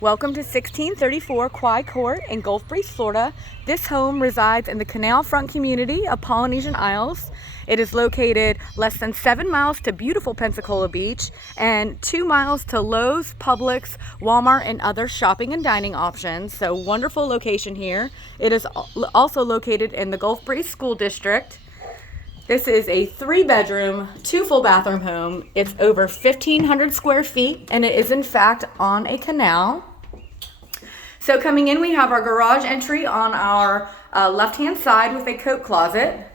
Welcome to 1634 Kauai Court in Gulf Breeze, Florida. This home resides in the Canal front community of Polynesian Isles. It is located less than 7 miles to beautiful Pensacola Beach and 2 miles to Lowe's, Publix, Wal-Mart, and other shopping and dining options. So wonderful location here. It is also located in the Gulf Breeze School District. This is a 3-bedroom, 2 full bathroom home. It's over 1,500 square feet, and it is in fact on a canal. So coming in, we have our garage entry on our left-hand side with a coat closet.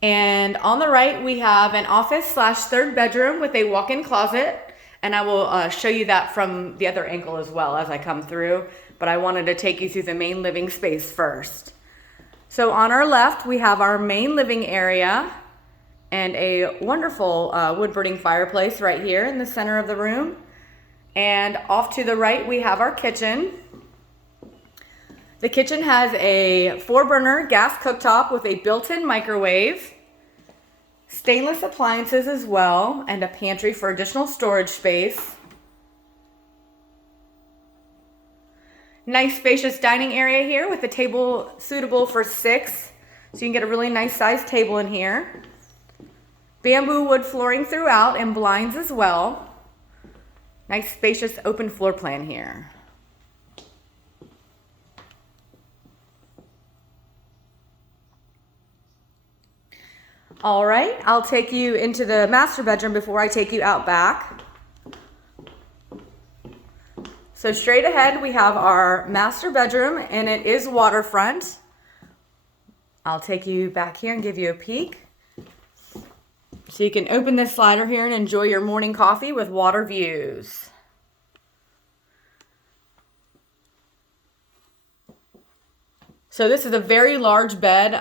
And on the right, we have an office/3rd bedroom with a walk-in closet. And I will show you that from the other angle as well as I come through. But I wanted to take you through the main living space first. So on our left, we have our main living area and a wonderful wood-burning fireplace right here in the center of the room. And off to the right, we have our kitchen. The kitchen has a 4-burner gas cooktop with a built-in microwave, stainless appliances as well, and a pantry for additional storage space. Nice spacious dining area here with a table suitable for 6, so you can get a really nice sized table in here. Bamboo wood flooring throughout and blinds as well. Nice spacious open floor plan here. All right, I'll take you into the master bedroom before I take you out back. So straight ahead, we have our master bedroom, and it is waterfront. I'll take you back here and give you a peek. So you can open this slider here and enjoy your morning coffee with water views. So this is a very large bed.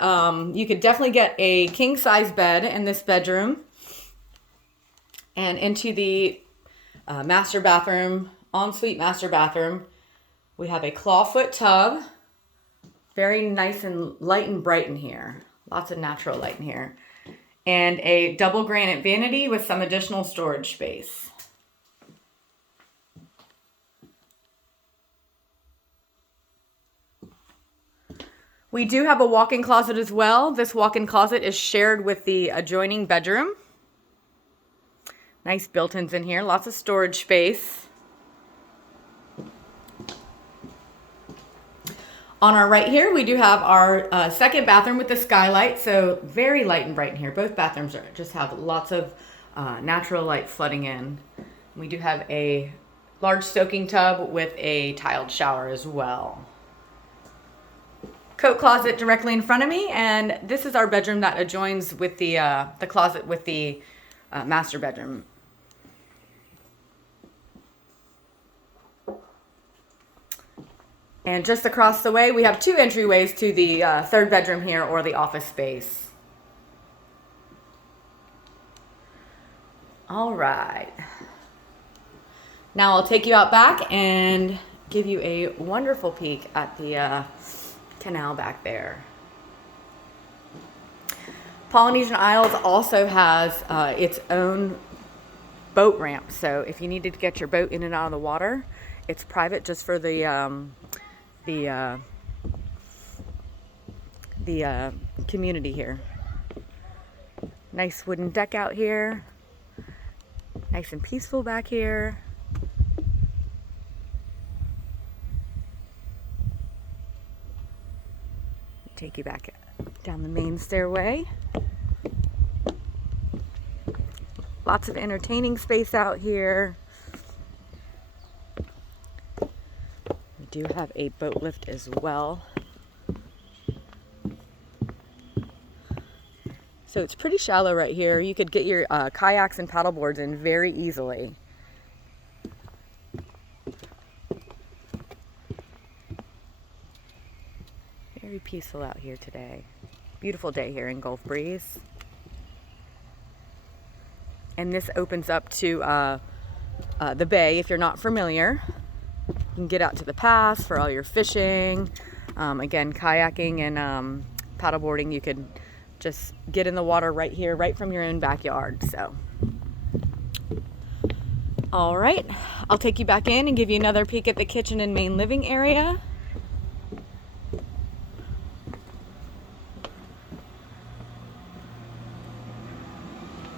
You could definitely get a king-size bed in this bedroom. And into the master bathroom, ensuite master bathroom, we have a clawfoot tub. Very nice and light and bright in here. Lots of natural light in here. And a double granite vanity with some additional storage space. We do have a walk-in closet as well. This walk-in closet is shared with the adjoining bedroom. Nice built-ins in here, lots of storage space. On our right here, we do have our second bathroom with the skylight, so very light and bright in here. Both bathrooms just have lots of natural light flooding in. We do have a large soaking tub with a tiled shower as well. Coat closet directly in front of me, and this is our bedroom that adjoins with the closet with the master bedroom. And just across the way, we have 2 entryways to the 3rd bedroom here, or the office space. All right. Now I'll take you out back and give you a wonderful peek at the canal back there. Polynesian Isles also has its own boat ramp. So if you needed to get your boat in and out of the water, it's private just for the community here. Nice wooden deck out here. Nice and peaceful back here. Take you back down the main stairway. Lots of entertaining space out here. We do have a boat lift as well. So it's pretty shallow right here. You could get your kayaks and paddleboards in very easily. Very peaceful out here today. Beautiful day here in Gulf Breeze. And this opens up to the bay if you're not familiar. You can get out to the pass for all your fishing. Again, kayaking and paddleboarding. You could just get in the water right here, right from your own backyard. So All right, I'll take you back in and give you another peek at the kitchen and main living area.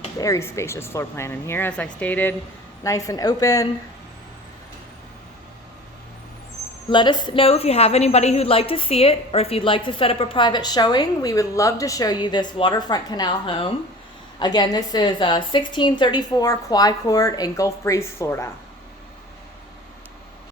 Very spacious floor plan in here, as I stated, nice and open. Let us know if you have anybody who'd like to see it, or if you'd like to set up a private showing. We would love to show you this waterfront canal home. Again, this is 1634 Kauai Court in Gulf Breeze, Florida.